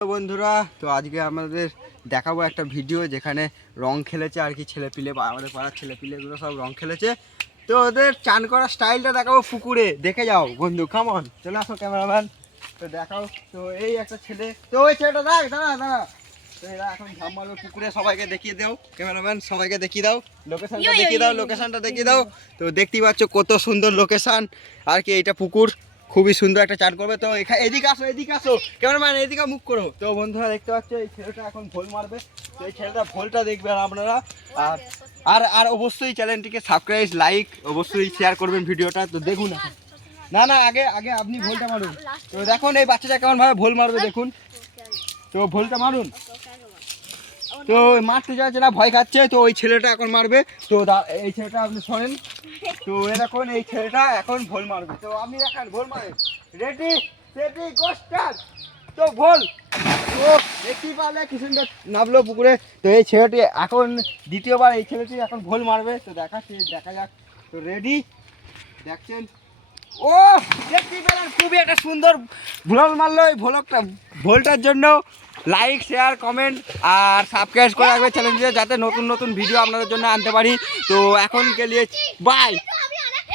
বন্ধুরা, তো আজকে আমাদের দেখাবো একটা ভিডিও যেখানে রং খেলেছে আর কি ছেলেপিলে বা আমাদের পাড়ার ছেলেপিলেগুলো সব রং খেলেছে। তো ওদের চান করার স্টাইলটা দেখাবো পুকুরে, দেখে যাও বন্ধু। কামন, চলে আসো ক্যামেরাম্যান, তো দেখাও। তো এই একটা ছেলে, তো ওই ছেলেটা দেখ, দাঁড়া দাঁড়া। তো এরা এখন ঝাঁপ মারবে পুকুরে, সবাইকে দেখিয়ে দাও ক্যামেরাম্যান, সবাইকে দেখিয়ে দাও লোকেশনটা, দেখিয়ে দাও লোকেশনটা দেখিয়ে দাও। তো দেখতেই পাচ্ছ কত সুন্দর লোকেশন আর কি, এইটা পুকুর খুবই সুন্দর একটা চান করবে। তো এদিকে আসো, এদিকে আসো ক্যামেরাম্যান, এদিকে মুখ করো। তো বন্ধুরা দেখতে পাচ্ছ এই ছেলেটা এখন ভোল মারবে। তো এই ছেলেটা ভোলটা দেখবেন আপনারা। আর আর আর অবশ্যই চ্যানেলটিকে সাবস্ক্রাইব, লাইক অবশ্যই শেয়ার করবেন ভিডিওটা। তো দেখুন এখন, না না আগে আগে আপনি ভোলটা মারুন। তো দেখুন এই বাচ্চাটা কেমন ভাবে ভোল মারবে দেখুন। তো ভোলটা মারুন। তো মারতে যাচ্ছে না, ভয় খাচ্ছে। তো ওই ছেলেটা এখন মারবে। তো এই ছেলেটা আপনি শোনেন। তো এখন এই ছেলেটা এখন ভোল মারবে। তো আপনি দেখান ভোল মারে, রেডি সেটি গো স্টার্ট। তো ভোল, তো দেখতেই পারলে কি সুন্দর নামলো পুকুরে। তো এই ছেলেটি এখন দ্বিতীয়বার এই ছেলেটি এখন ভোল মারবে। তো দেখা যাক। তো রেডি, দেখছেন। ও দেখতেই পেলেন খুবই একটা সুন্দর ভোল মারলো। এই ভোলটার জন্য লাইক, শেয়ার, কমেন্ট আর সাবস্ক্রাইব করে রাখবে চ্যানেলটিতে, যাতে নতুন নতুন ভিডিও আপনাদের জন্য আনতে পারি। তো এখন কে লিয়ে বাই।